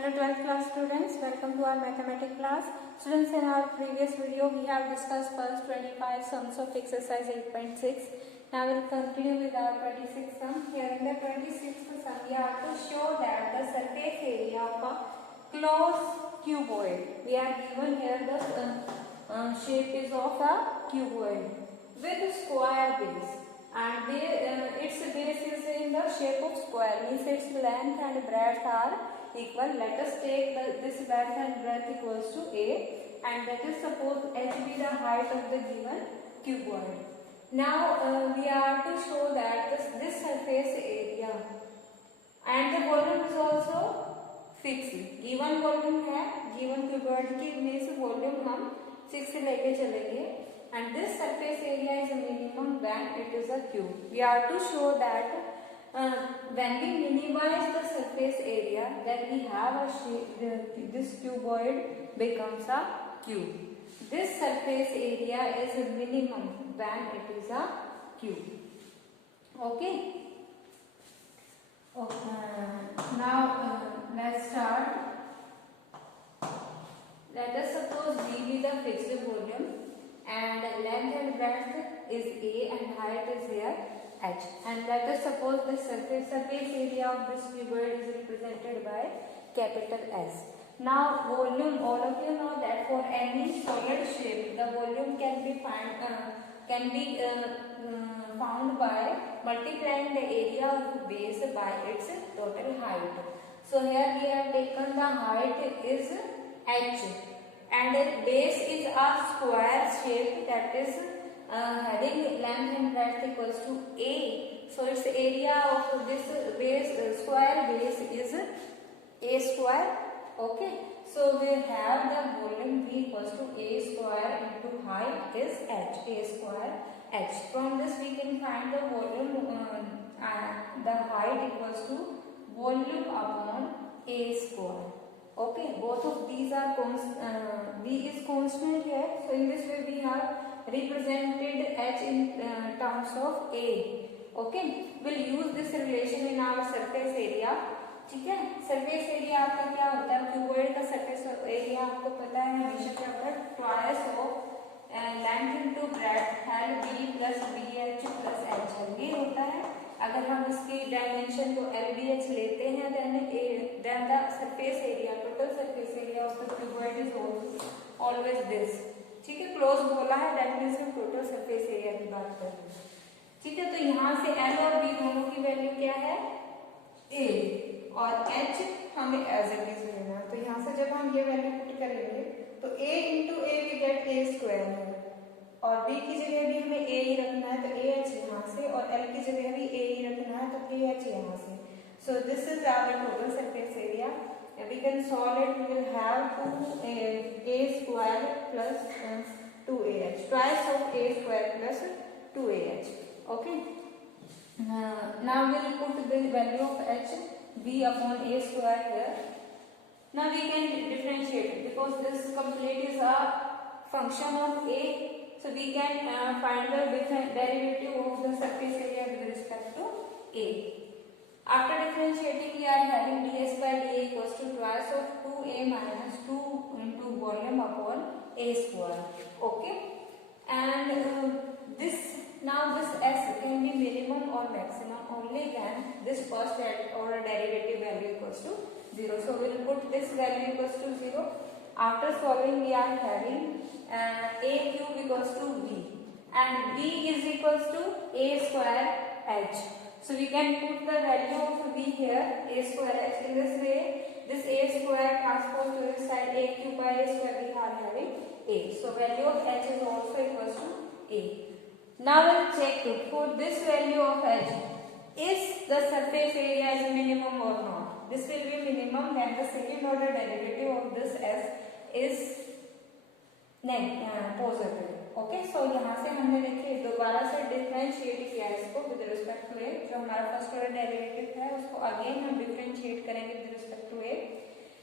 Hello 12th class students, welcome to our mathematics class. Students, in our previous video we have discussed first 25 sums of exercise 8.6. Now we will continue with our 26th sum. Here in the 26th sum we have to show that the surface area of a closed cuboid. We are given here the shape is of a cuboid with square base, and its base is in the shape of square, means its length and breadth are equal. Let us take this length and breadth equals to a, and let us suppose h be the height of the given cuboid. Now we are to show that this surface area and the volume is also fixed. Given volume है, given cuboid की में से volume हम 6 से लेके चलेंगे, and this surface area is a minimum when it is a cube. We are to show that when we minimize the surface area, then we have a shape, this cuboid becomes a cube. This surface area is a minimum when it is a cube. Okay. Now let's start. Let us suppose V be the fixed volume, and length and breadth is A and height is here h, and let us suppose the surface area of this cuboid is represented by capital S. Now volume, all of you know that for any solid shape the volume can be found by multiplying the area of base by its total height. So here we have taken the height is h, and base is a square shape that is having length and breadth equals to a. So its area of this base square base is a square. Okay, so we have the volume V equals to a square into height is h, a square h. From this we can find the volume, the height equals to volume upon a square. Okay, both of these are V is constant here, so in this way we have represented h in terms of a. Okay, we'll use this relation in our surface area. ठीक है, surface area आपका क्या होता है, cuboid का surface area आपको पता है हमेशा क्या होता है, twice of length into breadth L B plus B H plus H ये होता है. अगर हम इसकी डायमेंशन को एल बी एच लेते हैं then the surface area, total surface area of the cuboid is always this. ठीक है, क्लोज बोला है, दैट मींस हम टोटल सरफेस एरिया की बात कर रहे हैं. ठीक है, तो यहाँ से एल और बी दोनों की वैल्यू क्या है, ए, और h हमें एज इट इज लेना है. तो यहाँ से जब हम ये वैल्यू पुट करेंगे तो a into A we get a square है, और b की जगह भी हमें a ही रखना है तो a h यहाँ से, और l की जगह भी a ही रखना है तो a h यहाँ से. So this is our total surface area. We can solve it. We will have a square plus 2ah, twice of a square plus 2ah. Okay, now we'll put the value of h v upon a square here. Now we can differentiate it because this complete is a function of a, so we can find the derivative of the surface area with respect to a. After differentiating, we are having ds by da equals to twice of 2a minus 2 into volume upon a square. Okay, and this s can be minimum or maximum only when this first order derivative value equals to 0. So we will put this value equals to 0. After solving, we are having a cube equals to v, and v is equals to a square h. So we can put the value of v here, a square h. In this way, this a square transpose to this side, a cube by a square, we are having a. So value of h is also equals to a. Now we'll check it. For this value of h, is the surface area is minimum or not? This will be minimum when the second order derivative of this s is positive. Okay, so यहाँ से हमने देखिए दोबारा से differentiate किया इसको with respect to a. जो हमारा फर्स्ट ऑर्डर डेरिवेटिव है उसको अगेन हम डिफरेंशिएट करेंगे विद रिस्पेक्ट टू a.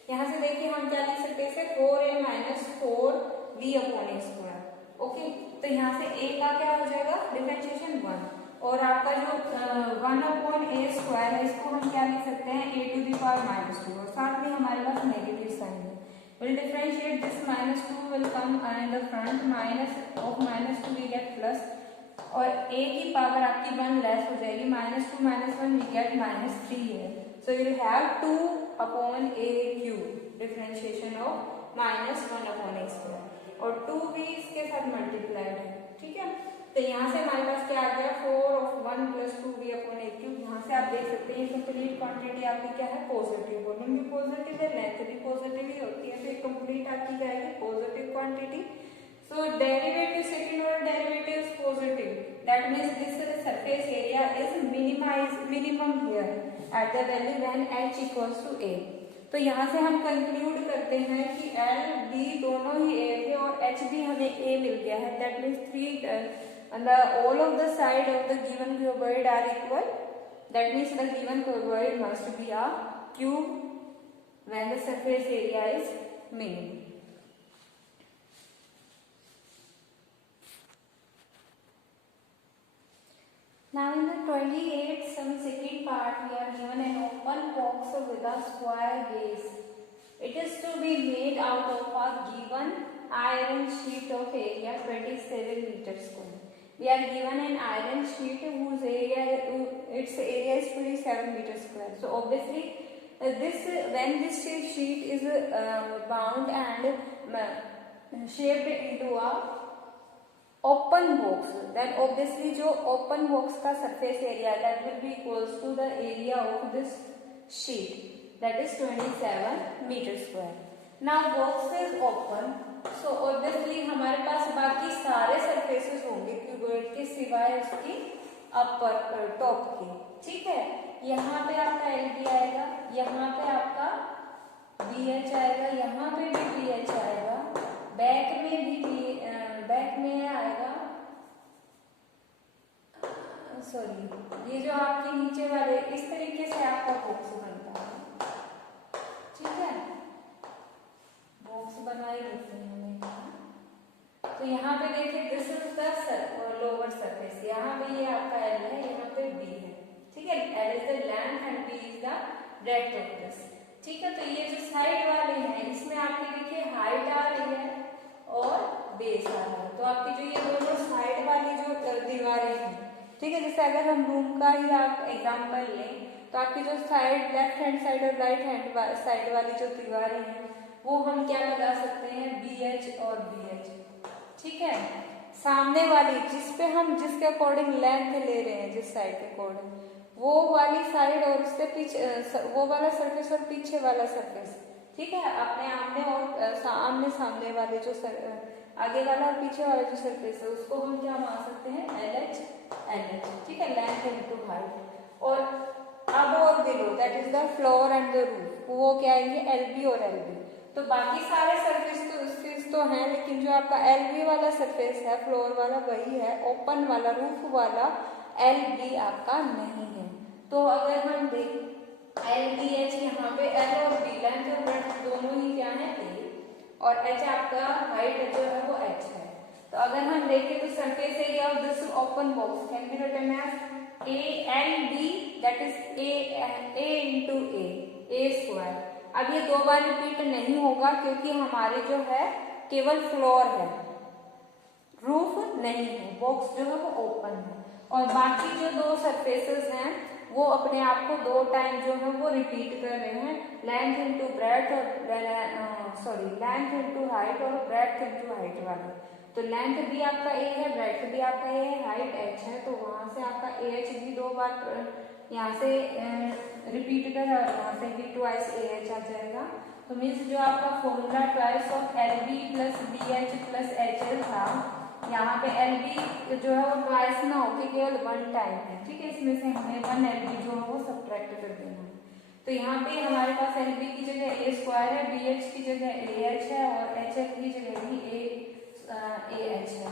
यहाँ से देखिए हम क्या लिख सकते हैं, 4a minus 4v upon a square. Okay, तो यहाँ से a का क्या हो जाएगा, डिफरेंशिएशन 1. और आपका जो 1/a² है इसको हम क्या लिख सकते हैं a⁻², और साथ में हमारे पास नेगेटिव साइन है। Will differentiate this -2 will come in the front, -2 we get plus, और a की पावर आपकी 1 लेस हो जाएगी, -2 -1 वी गेट -3 है। So you will have 2/a³ differentiation of -1/a², और 2 भी इसके साथ मल्टीप्लाइड है। ठीक है, तो यहाँ से हमारे पास क्या आ गया 4/1 + 2b/a³। यहाँ से आप देख सकते हैं कंप्लीट क्वांटिटी आपकी क्या है पॉजिटिव, वॉल्यूम भी पॉजिटिव है, लेंथ भी पॉजिटिव ही होती है, तो ये कंप्लीट आपकी क्या है positive quantity. So derivative, second order derivative is positive. That means this surface area is minimum here at the value when h equals to a. तो यहाँ से हम कंक्लूड करते हैं कि L, B दोनों ही a थे और h भी हमें a मिल गया है। That means all of the side of the given cuboid are equal. That means the given cuboid must be a cube when the surface area is minimum. Now in the 28th sum second part we are given an open box with a square base. It is to be made out of a given iron sheet of area 27 meters square. We are given an iron sheet whose its area is 27 meters square. So obviously when this sheet is bound and shaped into a open box, then obviously जो open box का surface area that will be equals to the area of this sheet that is 27 metre square. Now box is open, so obviously हमारे पास बाकी सारे surfaces होंगे cuboid के सिवाय उसकी अपर टॉप के। ठीक है, यहाँ पे आपका LB आएगा, यहाँ पे आपका BH आएगा, यहाँ पे भी BH आएगा, बैक में भी बैक में आएगा, सॉरी ये जो आपके नीचे वाले इस तरीके से आपका बॉक्स बनता है। ठीक है, बॉक्स बनाए देते हैं हमें। तो यहाँ पे देखिए this is the lower surface, यहाँ पे ये आपका L है, यहाँ पे B है। ठीक है, L is the length and B is the breadth of this. ठीक है, तो ये जो साइड वाले हैं इसमें आपकी देखिए हाइट आ रही है और बेस आ रहा है। तो आपकी जो ये दोनों साइड वाली जो दीवारें हैं, ठीक है, जैसे अगर हम रूम का ही आप एग्जांपल लें तो आपकी जो साइड लेफ्ट हैंड साइड और राइट हैंड साइड वाली जो दीवारें हैं वो हम क्या लगा सकते हैं BH और BH। ठीक है, सामने वाली जिसके अकॉर्डिंग लेंथ ले रहे हैं, जिस साइड के अकॉर्डिंग, वो वाली साइड और उससे पीछे वो वाला सरफेस और पीछे वाला सरफेस। ठीक है, अपने आमने और आमने सामने वाले जो आगे वाला और पीछे वाला जो सरफेस है उसको हम क्या मान सकते हैं LH NH। ठीक है, लेंथ इनटू हाइट। और अब और below that is the floor and the roof, वो क्या आएंगे LB और LB। तो बाकी सारे सरफेस तो हैं, लेकिन जो आपका LB वाला सरफेस है फ्लोर वाला वही है, ओपन वाला रूफ वाला LB आपका नहीं है। तो अगर हम देखें LBH, यहाँ पे L और B लेंथ और ब्रेड्थ दोनों ही क्या है A, और H आपका हाइट जो है वो H है। तो अगर हम देखें तो surface area of this open box can be written as ALB that is A into A²। अब ये दो बार रिपीट नहीं होगा क्योंकि हमारे जो है केवल फ्लोर है, रूफ नहीं है, बॉक्स जो है वो ओपन है, और बाकी जो दो सरफेसेस हैं वो अपने आप को दो टाइम जो है वो रिपीट कर रहे हैं, लेंथ इनटू ब्रेड्थ और लेंथ इनटू हाइट और ब्रेड्थ इनटू हाइट वाले। तो लेंथ भी आपका A है, ब्रेड्थ भी आपका A है, हाइट H है, तो वहां से आपका AH भी दो बार यहाँ से रिपीट कर और यहाँ से भी ट्वाइस AH आ जाएगा। तो मीन्स जो आपका formula twice of LB plus BH plus HL था, यहाँ पे LB जो है वो ट्वाइस ना होके केवल वन टाइम है। ठीक है, इसमें से हमें 1 LB जो है वो सब्ट्रैक्ट कर देना है। तो यहाँ पे हमारे पास LB की जगह A² है, BH की जगह AH है और HL की जगह भी AH है।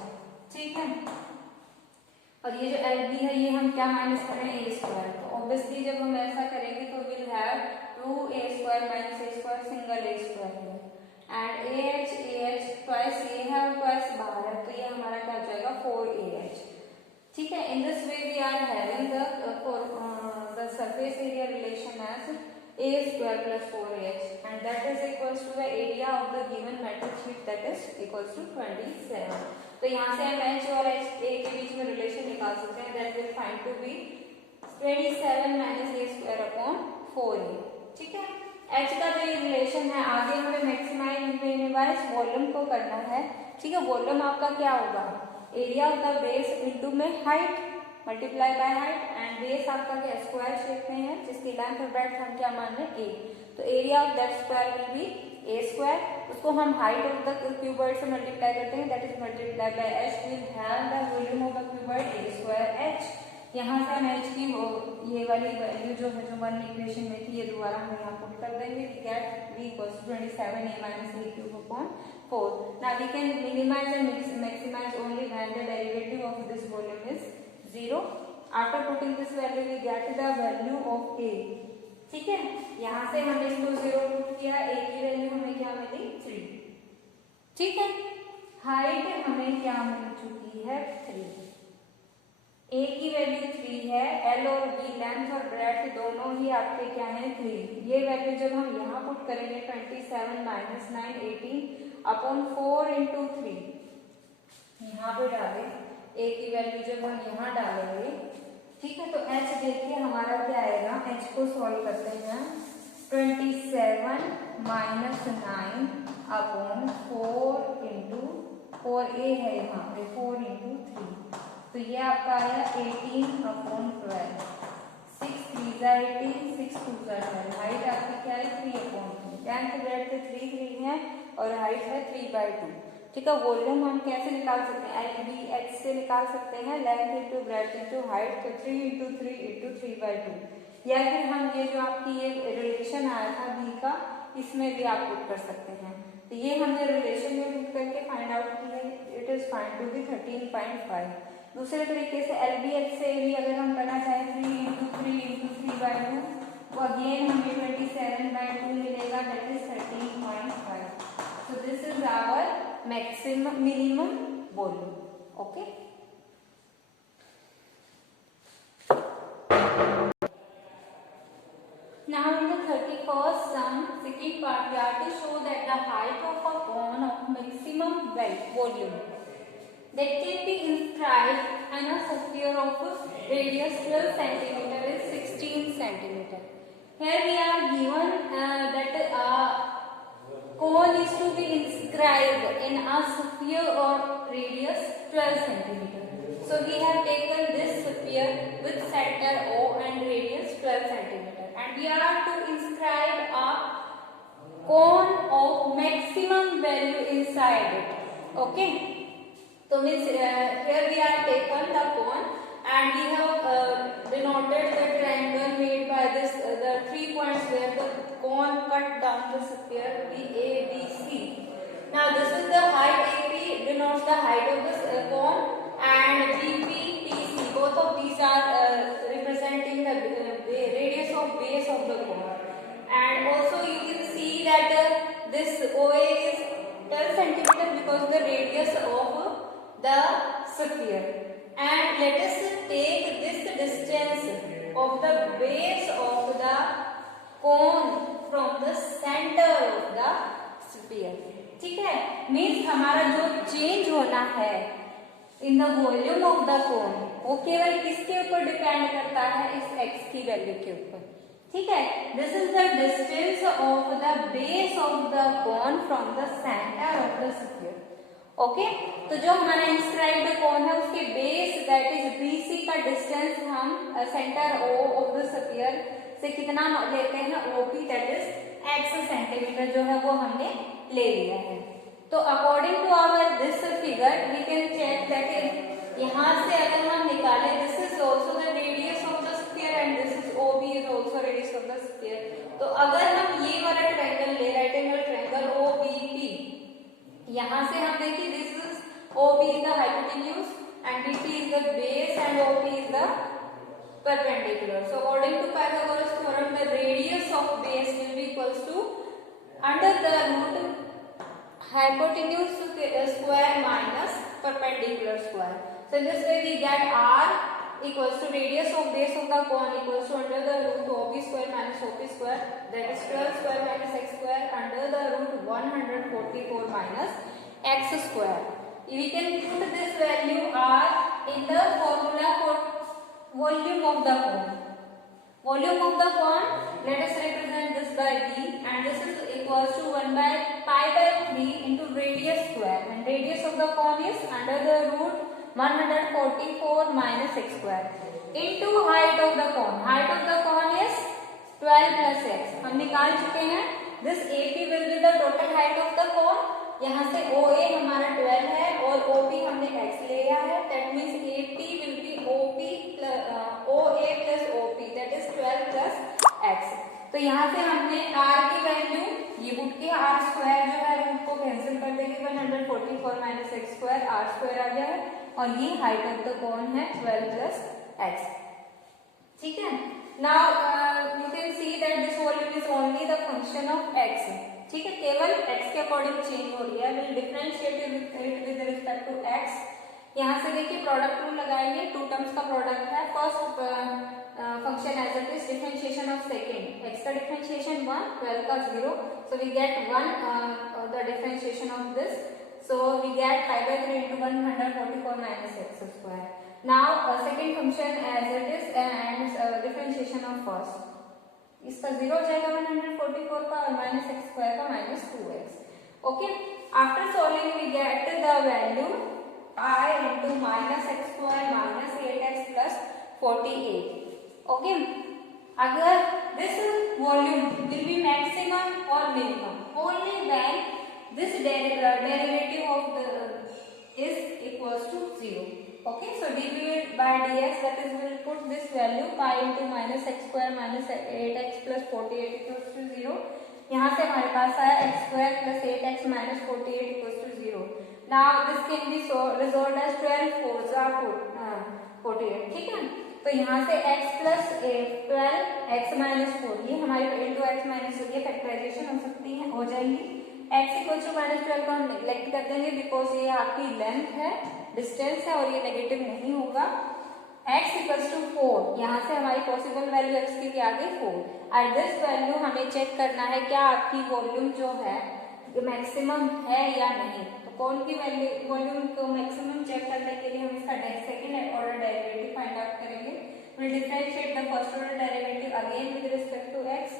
ठीक है, और ये जो LB है ये हम क्या माइनस करें A²। तो ऑब्वियसली जब हम ऐसा करेंगे तो will have 2A² minus A² single A² है, एंड AH ट्वाइस ये है और ट्वाइस बाहर है, तो ये हमारा क्या हो जाएगा 4AH। ठीक है. In this way we are having the surface area relation as a square plus 4h, and that is equals to the area of the given metal sheet, that is equals to 27. तो यहाँ से हम h और h a के बीच में relation निकाल सकते हैं. That will find to be 27 minus a square upon 4a. ठीक है. h का जो ये रिलेशन है, आगे हमें मैक्सिमाइज मिनिमाइज वॉल्यूम को करना है. ठीक है. वॉल्यूम आपका क्या होगा, area of the base into में height multiply by height, and base आपका क्या स्क्वायर शेप में है जिसकी लेंथ और ब्रेड्थ हम क्या मान रहे हैं a. तो area of that square will be a square. उसको हम हाइट ऑफ द क्यूबॉइड से मल्टीप्लाई करते हैं, that is multiply by h. Will have the volume of the cuboid a square h. यहाँ से हम h की ये वाली वैल्यू जो है, जो वन इक्वेशन में थी, ये दोबारा हम यहाँ पुट कर देंगे. We get v equals to 27a minus a cube upon 4. Now we can minimize and maximize only when the derivative of this volume is 0. After putting this value we get the value of a. ठीक है. यहाँ से हमने इसको 0 put किया, a की value हमें क्या मिली 3. ठीक है. हाइट हमें क्या मिल चुकी है 3. a की वैल्यू 3 है. l और b लेंथ और ब्रेड्थ दोनों ही आपके क्या है 3. ये वैल्यू जब हम यहाँ पुट करेंगे 27 माइनस 9 18 अपॉन 4 इंटू 3 यहाँ पे डाले. a की वैल्यू जब हम यहाँ डालेंगे, ठीक है, तो h देखिए हमारा क्या आएगा. h को सॉल्व करते हैं. 27 माइनस 9 अपॉन 4 इंटू 4a है यहाँ पे 4 इंटू 3, तो ये आपका आया 18 अपॉन 12. 6 3 18, 6 2 12. हाइट आपकी क्या है 3 अपॉन 3. लेंथ ब्रेड्थ 3 है और हाइट है 3/2. ठीक है. वॉल्यूम हम कैसे निकाल सकते हैं, एल बी एच से निकाल सकते हैं. Length into breadth into height, तो 3 इंटू 3 इंटू 3/2. या फिर हम ये जो आपकी ये रिलेशन आया था बी का, इसमें भी आप पुट कर सकते हैं. तो ये हमने रिलेशन में पुट करके फाइंड आउट किया. It is find to be 13.5. दूसरे तरीके से एल बी एच से भी अगर हम करना चाहें 3 इंटू 3 इंटू 3/2, तो अगेन हमें 27/2 मिलेगा, that is 13.5. So this is our minimum volume. Okay. Now in the 31st sum, second part, we are to show that the height of a cone of maximum volume that can be inscribed on a sphere of radius 12 cm is 16 cm. Here we are given that cone is to be inscribed in a sphere or radius 12 cm. So we have taken this sphere with center O and radius 12 cm, and we are to inscribe a cone of maximum value inside it. Okay. So means here we are taken the cone and we have denoted the triangle made by this the 3 points where the cone cut down the sphere A, B, C. Now this is the height. AP denotes the height of the cone, and BP, PC, both of these are representing the radius of base of the cone. And also you can see that this OA is 12 cm because the radius of the sphere. And let us take this distance of the base of the cone from the center of the sphere. ठीक है. Means हमारा जो change होना है in the volume of the कोन, वो केवल किसके ऊपर डिपेंड करता है, इस x की वैल्यू के ऊपर. ठीक है. This is the distance of the base of the cone from the centre of the sphere. Okay. तो जो हमारा इंस्क्राइब्ड कोन है उसके बेस दैट इज BC का डिस्टेंस हम centre O of the sphere से कितना लेते हैं, OP, that is x centimetre जो है वो हमने ले लिया है. तो according to our this figure we can check that यहाँ से अगर हम निकाले, this is also the radius of the sphere and this is OB is also radius of the sphere. तो अगर हम ये वाला ट्रायंगल ले, राइट एंगल ट्रायंगल OBP, यहाँ से हम देखिए this is OB is the hypotenuse and BP is the base and OP is the perpendicular. So according to Pythagoras theorem, the radius of base will be equals to under the root hypotenuse square minus perpendicular square. So in this way we get r equals to radius of base of the cone equals to under the root OB square minus OP square, that is 12 square minus x square under the root 144 minus x square. We can put this value r in the formula for volume of the cone. Volume of the cone, let us represent this by b, and this is equals to 1 by pi by 3 into radius square, and radius of the cone is under the root 144 minus x square into height of the cone. Height of the cone is 12 plus x. हम निकाल चुके हैं. This AP will be the total height of the cone. यहाँ से OA हमारा 12 है और OP हमने x ले लिया है. That means AP will be OP plus OA plus OP, that is 12 plus x. तो यहाँ से हमने r की वैल्यू, ये रूट के r स्क्वायर जो है रूट को कैंसिल कर देंगे, 144 minus x square r square आ गया है, और ये हाइट ऑफ द कोन है 12 प्लस x. ठीक है. Now you can see that this volume is only the function of x. ठीक है, केवल x के अकॉर्डिंग चेंज हो रही है. Will differentiate with respect to x. यहाँ से देखिए प्रोडक्ट रूल लगाएंगे, टू टर्म्स का प्रोडक्ट है. First function as it is differentiation of second, x का differentiation 1, 12 का 0, so we get 1 the differentiation of this, so we get pi by 3 into 144 minus x square. Now second function as it is and differentiation of first, इसका 0 हो जाएगा 144 का, और minus x square का minus 2x. Okay, after solving we get the value pi into minus x square minus 8x plus 48. Okay, अगर this volume will be maximum or minimum only when this derivative of the is equals to 0. Okay, so dv by dx, that is we will put this value pi into minus x square minus 8x plus 48 equals to 0. यहाँ से हमारे पास आया x square plus 8x minus 48 equals to 0. Now this can be resolved as 12 4s are 48. ठीक है. तो यहाँ से x plus 12 x minus 4, ये हमारी इंटू एक्स माइनस ये फैक्टराइजेशन हो सकती है, हो जाएगी. x इक्वल टू माइनस 12 को हम नेग्लेक्ट कर देंगे बिकॉज ये आपकी लेंथ है, डिस्टेंस है, और ये नेगेटिव नहीं होगा. x इक्वल टू 4, यहाँ से हमारी पॉसिबल वैल्यू x की आ गई 4. एट दिस वैल्यू हमें चेक करना है क्या आपकी वॉल्यूम जो है मैक्सिमम है या नहीं. तो कौन की वैल्यू वॉल्यूम को मैक्सिमम चेक करने के लिए हम इसका second order derivative find out करेंगे. We'll differentiate the first order derivative again with respect to x.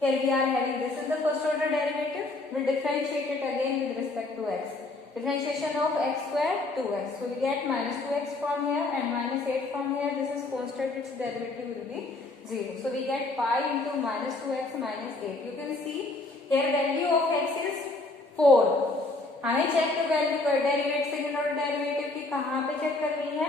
Here we are having this is the first order derivative. We'll differentiate it again with respect to x. Differentiation of x square 2x. So we get minus 2x from here and minus 8 from here. This is constant. Its derivative will be 0. So we get pi into minus 2x minus 8. You can see here value of x is 4. हमें check value derivative second order derivative की कहाँ पे check करनी है,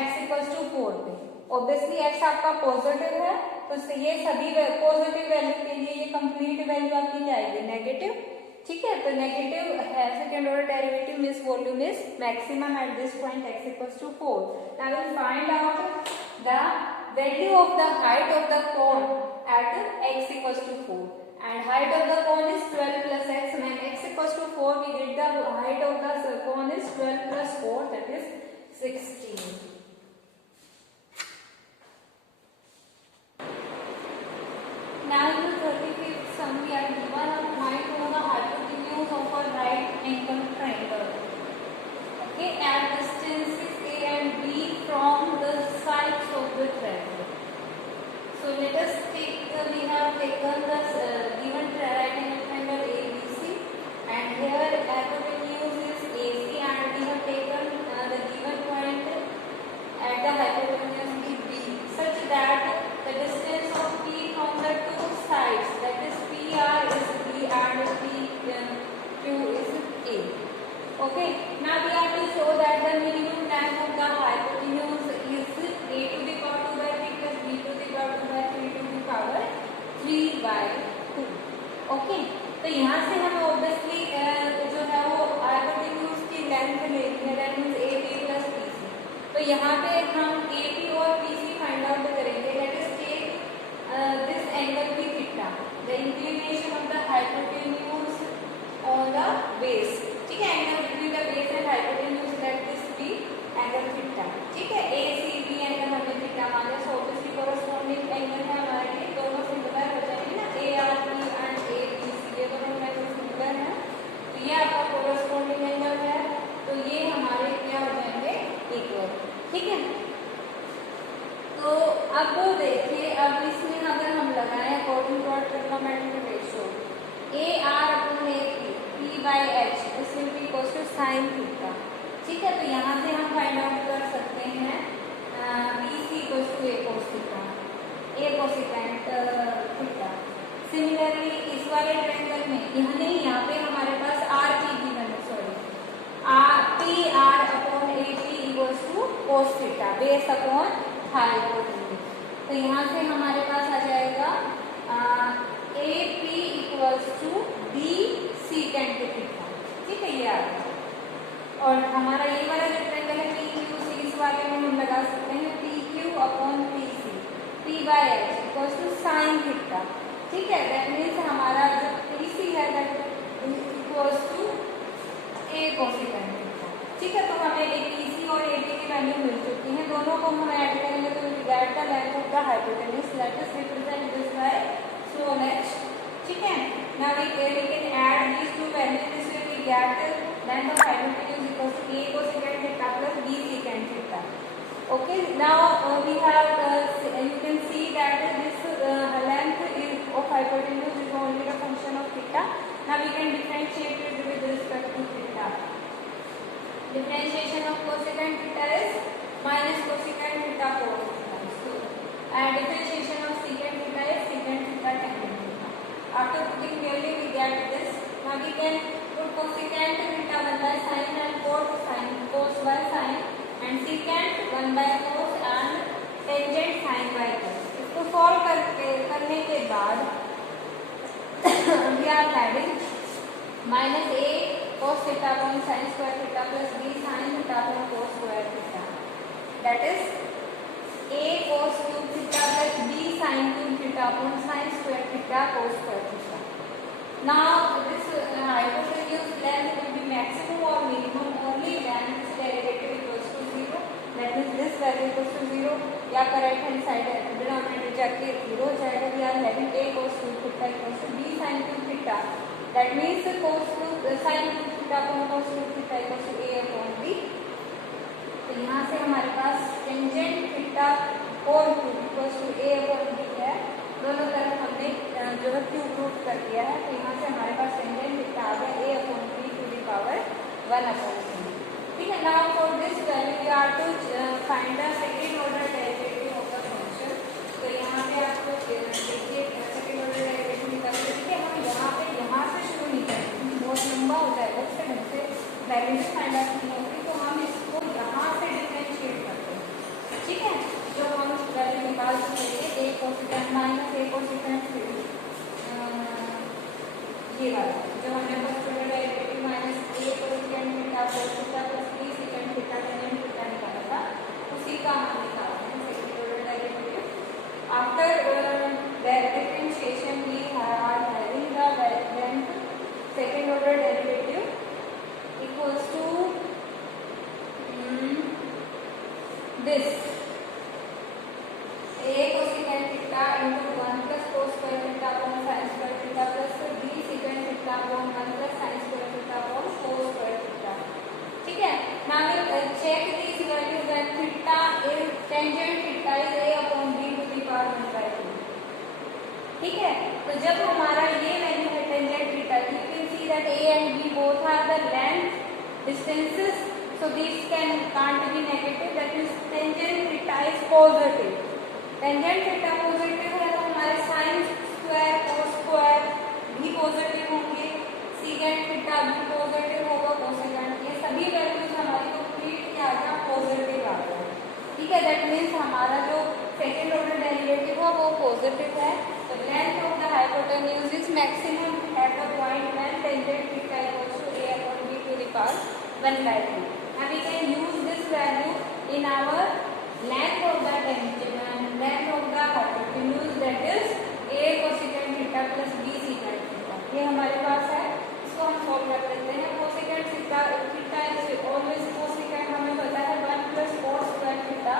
x equals to 4 पे. Obviously x आपका positive है, तो ये सभी पॉजिटिव वैल्यू के लिए ये कंप्लीट वैल्यू आपकी जाएगी नेगेटिव. ठीक है, तो नेगेटिव है second order derivative means volume is maximum at this point x equals to 4. Now will find out the value of the height of the cone at x equals to 4. And height of the cone is 12 plus x. When x equals to 4, we get the height of the cone is 12 plus 4, that is 16. Now in the 35th sum, we are given a point to the hypotenuse of a right angle triangle. Okay, at distances a and b from the sides of the triangle. So let us take we have taken the given right angle triangle ABC, and here hypotenuse is AC, and we have taken the given point at the hypotenuse B such that the distance of P from the two sides, that is PR is B and PQ is A. Okay, now we have to show that the minimum length of the hypotenuse is A to the power 2 by 3 plus B to the power 2 by 3 to the power 3 by 2. Okay, तो यहाँ से हमें obviously जो है वो hypotenuse की length लेनी है, that means AB plus BC. तो यहाँ पे हम AB और BC फाइंड आउट करेंगे. Let us take this angle भी theta, the inclination of the hypotenuse on the base. ठीक है, angle between the base and hypotenuse, let this be angle theta. Equals to sine theta. ठीक है, तो यहाँ से हम फाइंड आउट कर सकते हैं B C equals to A cos theta, A cosecant theta. Similarly इस वाले ट्रायंगल में यहाँ नहीं, यहाँ पे हमारे पास आर पी गिवन है, sorry R P R upon A P equals to cos theta base upon hypotenuse. तो यहाँ से हमारे पास आ जाएगा A P equals to B secant theta. ठीक है, ये आ गया। और हमारा ये वाला जो ट्रायंगल है पी क्यू सी, इस वाले में हम लगा सकते हैं P Q upon P C, P by H equals to sine theta. ठीक है, दैट मीन्स हमारा जो पी सी है that equals to A cosecant theta. ठीक है, तो हमें ए पी सी और ए पी की वैल्यू मिल चुकी है, दोनों को हम ऐड करेंगे तो we get the length of the hypotenuse, let us represent this by small h। ठीक है, now we can add these two values, this will be get length of hypotenuse equals to a cosecant theta plus b secant theta. Okay, now we have you can see that this length is of hypotenuse is only a function of theta. Now we can differentiate it with respect to theta. Differentiation of cosecant theta is minus cosecant theta cos theta. So, and differentiation of secant theta is secant theta tan theta. After putting clearly we get this. Now we can put cosecant theta 1 by sin and cos by sin and secant 1 by cos and tangent sin by cos. इसको solve करने के बाद we are having minus a cos theta upon sin square theta plus b sin theta upon cos square theta. That is a cos cube theta plus b sin cube theta upon sin square theta cos square theta. Now this hypotenuse length will be maximum or minimum only when this derivative equals to 0. That means this value equals to 0 या correct hand side denominator जाके 0 हो जाएगा। We are having a cos cube theta equals to b sin cube theta. That means cos cube sin cube theta upon cos cube theta equals to a upon b. तो यहाँ से हमारे पास tangent theta whole cube equals to a upon b है। दोनों तरफ हमने जो है क्यूब रूट कर दिया है, तो यहाँ से हमारे पास टेंजेंट थीटा आ गया a upon b to the power 1 upon 3। ठीक है, now for this value we are to find the second order derivative of the function. तो यहाँ पे आपको देखिए सेकंड ऑर्डर डेरिवेटिव निकालना है। ठीक है, हम यहाँ से शुरू नहीं करेंगे, बहुत लंबा हो जाएगा, उससे ढंग से वैल्यू फाइंड आउट नहीं होगी, तो हम इसको यहाँ से डिफरेंशिएट करते हैं। ठीक है, जो हम वैल्यू निकाल सकेंगे a cosecant minus a cosecant ये वाला जो हमने first order derivative minus a cosecant theta cos theta plus b secant theta tan theta निकाला था, उसी का हम निकालते हैं second order derivative. After differentiation we are having the length second order derivative equals to this a cosecant theta into 1 plus cos square theta upon sin square theta plus b secant theta upon 1 plus sin square theta upon cos square theta. ठीक है, now we check these values when theta is tangent theta is a upon b to the power 1 by 2. ठीक है, तो जब हमारा ये value है tangent theta, you can see that a and b both are the length distances, so these can't be negative. That means tangent theta is positive. Tangent theta positive है तो हमारे साइन स्क्वायर कोस स्क्वायर भी positive होंगे, secant theta भी positive होगा, cosecant, ये सभी values हमारी कंप्लीट क्या आ गया पॉजिटिव आ गया। ठीक है, दैट मीन्स हमारा जो सेकेंड ऑर्डर डेरिवेटिव है वो पॉजिटिव है। तो length of the hypotenuse is maximum at the point when tangent theta equals to a upon b to the power 1 by 2. Now we can use this value in our length of the hypotenuse, that is a cosecant theta plus b secant theta. ये हमारे पास है, इसको हम solve कर लेते हैं। cosecant theta is always cosecant, हमें पता है 1 plus cos square theta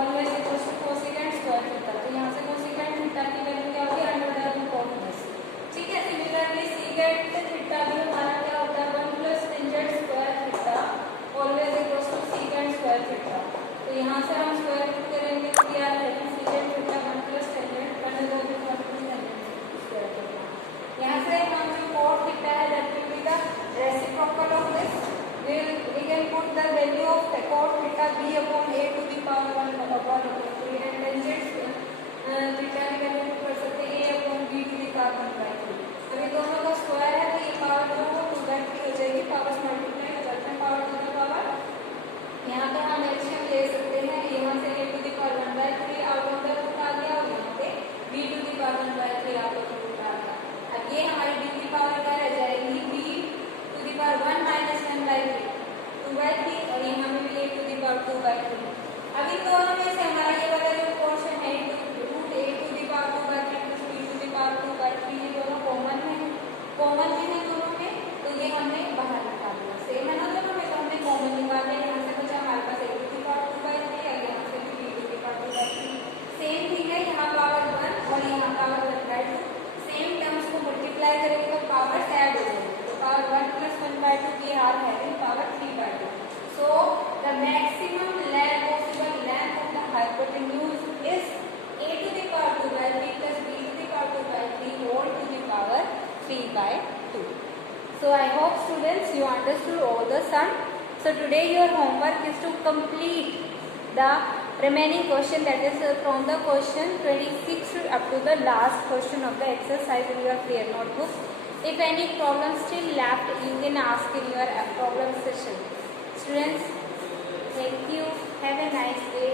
always equals to cosecant square theta। तो यहाँ से cosecant theta की वैल्यू क्या होगी under the root of this. ठीक है, सिमिलरली secant theta भी हमारा क्या होता है 1 plus tangent square theta always equals to secant square theta। तो यहाँ से हम स्क्वायर रूट करेंगे तो क्या है secant theta 1 plus tangent under the root of tangent square theta. यहाँ से हम जो cos थीटा है that will be the reciprocal of this 3। अब इन दोनों में से हमारा ये वाला जो पोर्शन है root a to the power 2 by 3 plus b to the power 2 by 3 ये दोनों कॉमन है दोनों में, तो ये हमने बाहर निकाल दिया। सेम है ना दोनों में, तो हमने कॉमन निकाल लिया। यहाँ से बचा हमारे पास a to the power 2 by 3 और यहाँ से b to the power 2 by 3। Same thing है, यहाँ पावर 1 और यहाँ पावर 1 बाय 2। सेम टर्म्स को मल्टीप्लाई करेंगे तो पावर ऐड हो जाएगी, तो पावर 1 प्लस 1 बाय 2 की are having power 3 by 2। So the maximum possible length of the hypotenuse is a to the power 2 by 3 plus b to the power 2 by 3 whole to the power 3 by 2. So I hope students you understood all the sum. So today your homework is to complete the remaining question, that is from the question 26 up to the last question of the exercise in your clear notebook. If any problem still left, you can ask in your problem session. Students, thank you. Have a nice day.